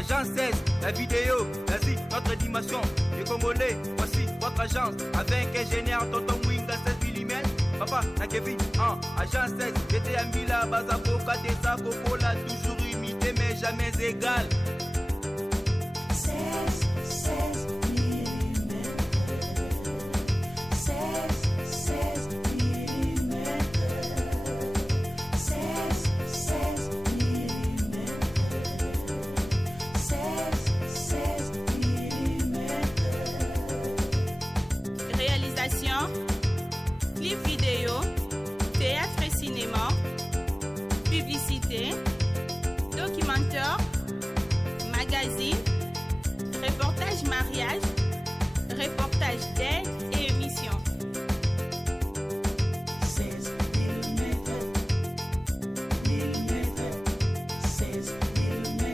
Agence 16, la vidéo, vas-y, notre animation. Les Congolais, voici votre agence. Avec ingénieur Tonton Winga 16 mm. Papa, na Kevin, Agence 16, j'étais à Mila, Bazaboka, Desa, Cocola, toujours imité mais jamais égal. 16 mm. 16 mm. 16 mm. 16 mm. Réalisation, clip vidéo, théâtre et cinéma, publicité, documentaire, magazine, reportage mariage, reportage d'aide et émission. 16 mm. 16 mm.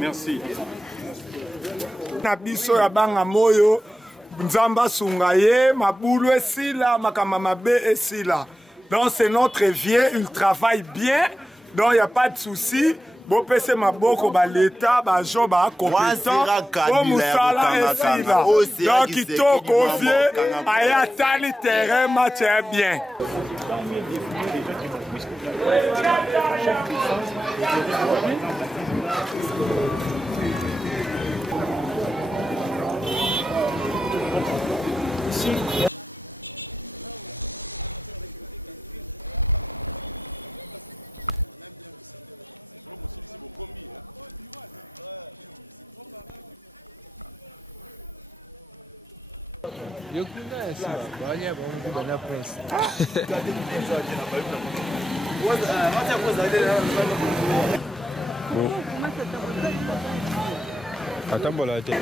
Merci. Na biso ya banga moyo nzamba sunga ye mabulu esila makama mabe esila. Donc c'est notre vieux, il travaille bien. Donc il n'y a pas de souci. Bon pese maboko ba l'état ba jo ba compétent. Bon musala esila. Donc kitoko vieux aya tali terrain match bien. Ici. Bon. Attends, bon, là, gente.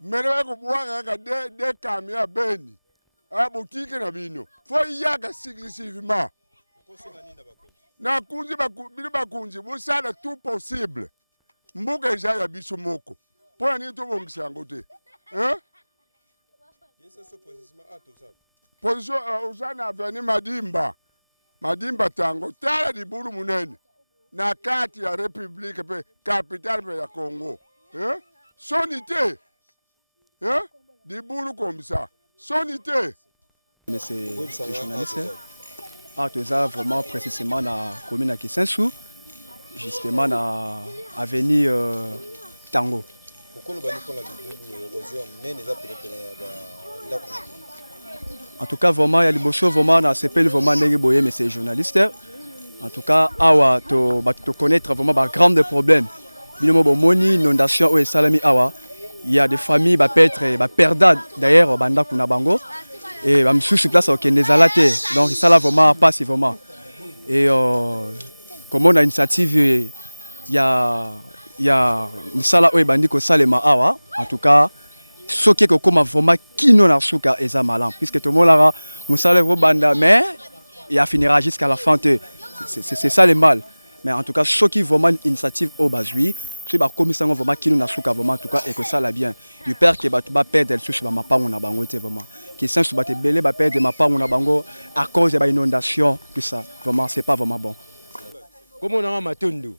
Mene wako buwanga nga de kamia beni. Boutique na bino. Fo yaga successivement. Na kunzi bili bakunzi busala tout possible. Mbuka eja ya biso moko. Pona ni to bongisa yango te. Hein? Position uzana aveni Madimba. Madimba tango tala di buru munene. Na kati ya République pe capitale ya Congo. Hein? Sonité. Hein? Des boulots comme ça. Sonité. Mais c'est journaliste. Ah, tout ça vraiment précisément dans la commune de Kisensu, justement dans l'avenue Tango. En tout cas, vraiment, il y a des beaux choses, vraiment, dans ce pays, vraiment, mais c'est journaliste. En tout cas, awa, to connaître vraiment les grands problèmes. Moni, inondation, ou salami awa. Il y a des familles qui peuvent perdre d'ailleurs banda kuna bango et même sous place au Kenezalate. Donc ça là vraiment passivement. Et comme on a une initiative, il y a une salle où bandi ko salema awa. En tout cas, ce qui est comme vraiment qui non a souka eza malam puisque tout le monde là musala banda mais il finira jusqu'à la fin. C'est ça le mal. mais en tout cas ceux qui vraiment une initiative au bazui ceux ba commis sango vraiment qui nous nasuka vraiment en tout cas et que ça la bien du père que ba tuba perdre le sur ma pango na bango était vraiment qui sens ba te belé ba perdre ma pango na bango à cause de ba inondation tout ça vraiment c'est pas vraiment bon. Comment on a matondo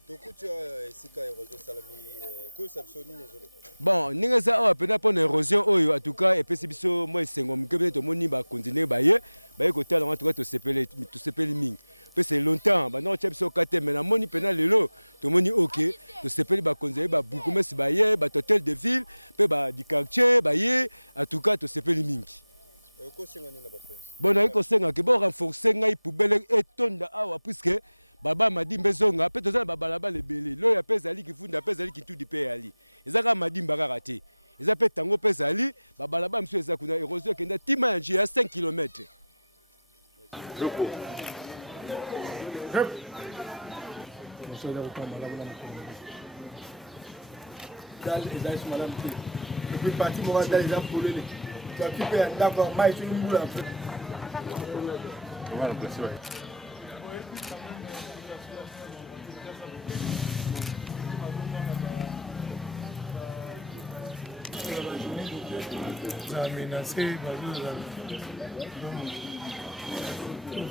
bon ninga ça a peut-être pour l'érosion oyo en tout cas et puis c'est biso moi sengo mkebe to moni ba continuer ba ye côté en tout cas to sepeli ming pe c'est longtemps ba non chep so kate mais na moni pena lelo to moni OK to sepeli ba konzeli ba beaucoup mais ba ye ba hôtel de ville pe ba di quartier ba ye en tout cas to sepeli mingi bon na ko senga ke bon renforcer ngai poubelle etonda awa puisque baba madi mbezonga pe tozala babalaba lebele lo ya pesa ali kifunda pesa ali kitudi pe ali ezaka madi mbaka raté eza pe tango pesa ali babalaba mso eza kuna érosion kenda tima ya 5 km.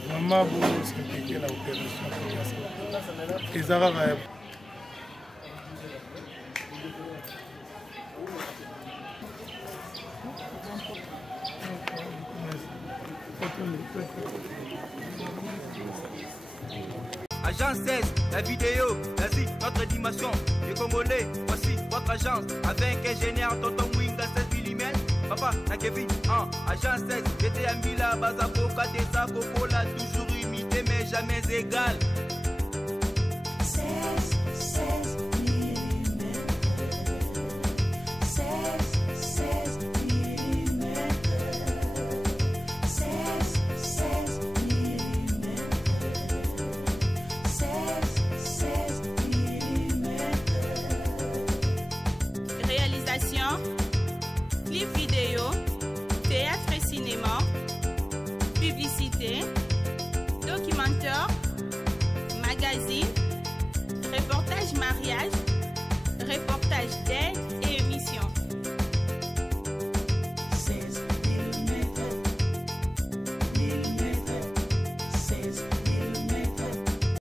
Vraiment beaucoup simplifier l'opération. Les Arabes. Agence 16, la vidéo, vas-y, notre dimension. Les Congolais, voici votre agence. Avec ingénieur Tonton Winga 16 mm. Papa, na Kevin, agence 16, j'étais à Mila, Bazaboka, Tessa, Cocola, toujours imité mais jamais égal. 16 mm. 16 mm. 16 mm. 16 mm. Réalisation, clip vidéo, théâtre et cinéma, publicité,